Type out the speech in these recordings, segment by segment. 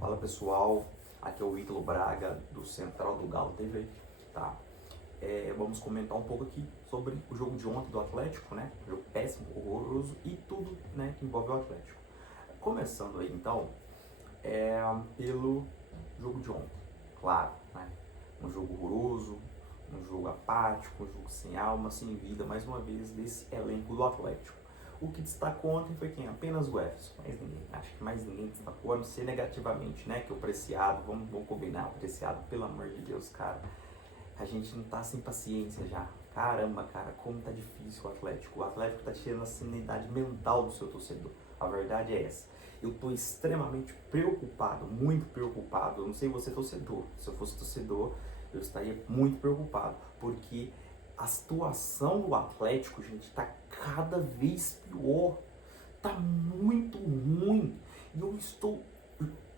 Fala pessoal, aqui é o Ítalo Braga do Central do Galo TV, tá? Vamos comentar um pouco aqui sobre o jogo de ontem do Atlético, né? Um jogo péssimo, horroroso e tudo, né, que envolve o Atlético. Começando aí então, pelo jogo de ontem, claro, né? Um jogo horroroso, um jogo apático, um jogo sem alma, sem vida, mais uma vez, desse elenco do Atlético. O que destacou ontem foi quem? Apenas o Everson, mais ninguém. Acho que mais ninguém destacou, a não ser negativamente, né? Que o Preciado, vamos combinar, o Preciado, pelo amor de Deus, cara. A gente não tá sem paciência já. Caramba, cara, como tá difícil o Atlético. O Atlético tá tirando a sanidade mental do seu torcedor. A verdade é essa. Eu tô extremamente preocupado, muito preocupado. Eu não sei você torcedor. Se eu fosse torcedor, eu estaria muito preocupado. Porque a situação do Atlético, gente, tá cada vez pior. Tá muito ruim. E eu estou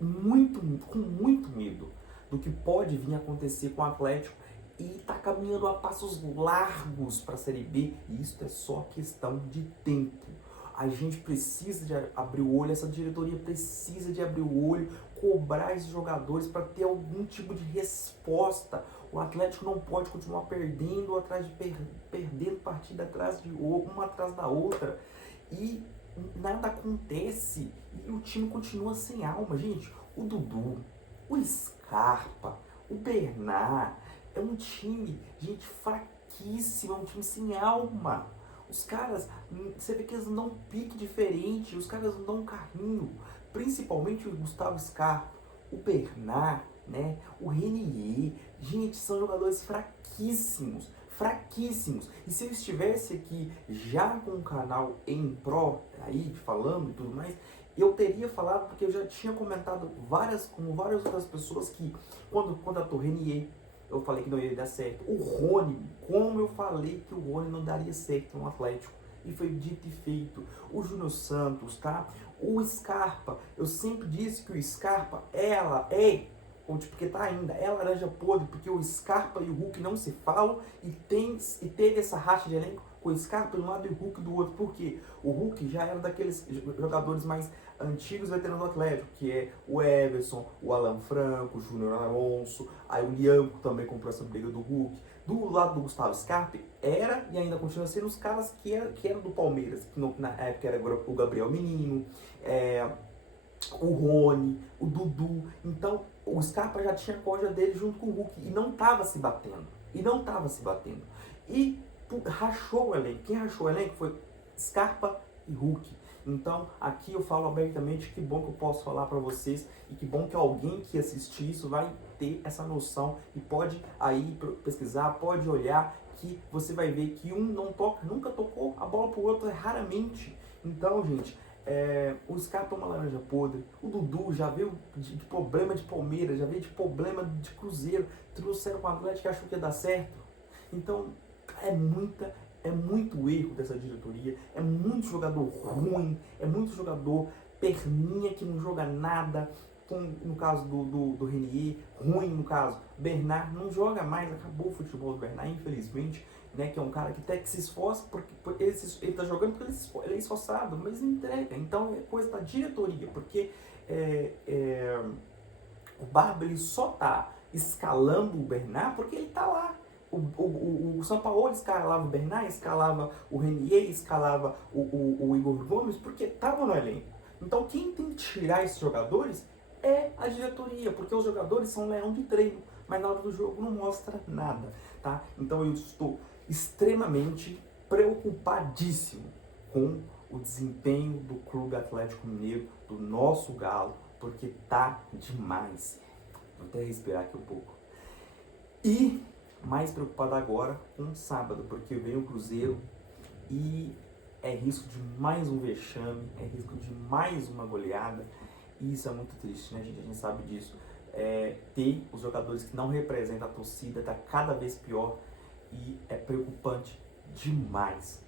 com muito medo do que pode vir a acontecer com o Atlético e tá caminhando a passos largos para a Série B. E isso é só questão de tempo. A gente precisa de abrir o olho, essa diretoria precisa de abrir o olho, cobrar esses jogadores para ter algum tipo de resposta. O Atlético não pode continuar perdendo atrás de perdendo partida atrás de uma atrás da outra e nada acontece e o time continua sem alma, gente. O Dudu, o Scarpa, o Bernard, é um time, gente, fraquíssimo, é um time sem alma. Os caras, você vê que eles não pique diferente, os caras não dão carrinho. Principalmente o Gustavo Scarpa, o Bernard, né? O Renier. Gente, são jogadores fraquíssimos. Fraquíssimos. E se eu estivesse aqui já com o canal em Pro, aí falando e tudo mais, eu teria falado, porque eu já tinha comentado com várias outras pessoas que quando a Renier, eu falei que não ia dar certo. O Rony, como eu falei que o Rony não daria certo no Atlético. E foi dito e feito. O Júnior Santos, tá? O Scarpa, eu sempre disse que o Scarpa, porque tá ainda, é laranja podre, porque o Scarpa e o Hulk não se falam e teve essa racha de elenco com o Scarpa de um lado e o Hulk do outro. Por quê? O Hulk já era daqueles jogadores mais antigos veteranos do Atlético, que é o Everson, o Alan Franco, o Júnior Alonso, aí o Lianco também comprou essa briga do Hulk. Do lado do Gustavo Scarpa, era e ainda continua sendo os caras que eram do Palmeiras, que na época era o Gabriel Menino, o Rony, o Dudu. Então, o Scarpa já tinha a corda dele junto com o Hulk e não estava se batendo. E rachou o elenco. Quem rachou o elenco foi Scarpa e Hulk. Então, aqui eu falo abertamente, que bom que eu posso falar para vocês e que bom que alguém que assistir isso vai ter essa noção e pode aí pesquisar, pode olhar, que você vai ver que um nunca tocou a bola pro outro, raramente. Então, gente, o Scarpa é uma laranja podre, o Dudu já veio de problema de Palmeiras, já veio de problema de Cruzeiro, trouxeram com o Atlético e achou que ia dar certo. Então, é muito erro dessa diretoria, é muito jogador ruim, é muito jogador perninha que não joga nada, no caso do Renier, ruim no caso. Bernard não joga mais, acabou o futebol do Bernard, infelizmente, né, que é um cara que até que se esforça, porque ele tá jogando porque ele é esforçado, mas não entrega. Então é coisa da diretoria, porque o Barba ele só tá escalando o Bernard porque ele tá lá. O São Paulo escalava o Bernard, escalava o Renier, escalava o Igor Gomes, porque tava no elenco. Então quem tem que tirar esses jogadores é a diretoria, porque os jogadores são leão de treino, mas na hora do jogo não mostra nada, tá? Então eu estou extremamente preocupadíssimo com o desempenho do Clube Atlético Mineiro, do nosso Galo, porque tá demais. Vou até respirar aqui um pouco. E mais preocupado agora com o sábado, porque vem o Cruzeiro e é risco de mais um vexame, é risco de mais uma goleada. E isso é muito triste, né, gente? A gente sabe disso. Ter os jogadores que não representam a torcida tá cada vez pior e é preocupante demais.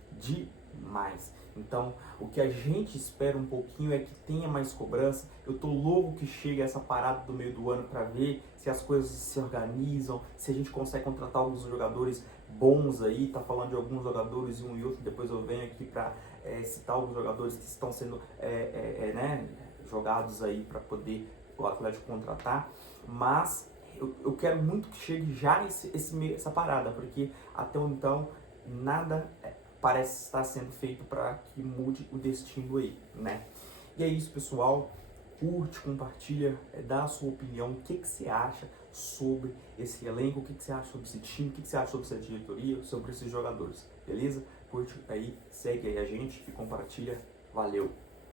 Então, o que a gente espera um pouquinho é que tenha mais cobrança. Eu tô louco que chegue essa parada do meio do ano para ver se as coisas se organizam, se a gente consegue contratar alguns jogadores bons aí. Tá falando de alguns jogadores e um e outro, depois eu venho aqui para citar alguns jogadores que estão sendo né, jogados aí para poder o Atlético contratar, mas eu quero muito que chegue já essa parada, porque até então nada parece estar sendo feito para que mude o destino aí, né? E é isso, pessoal. Curte, compartilha, dá a sua opinião, o que você acha sobre esse elenco, o que você acha sobre esse time, o que você acha sobre essa diretoria, sobre esses jogadores, beleza? Curte aí, segue aí a gente e compartilha. Valeu!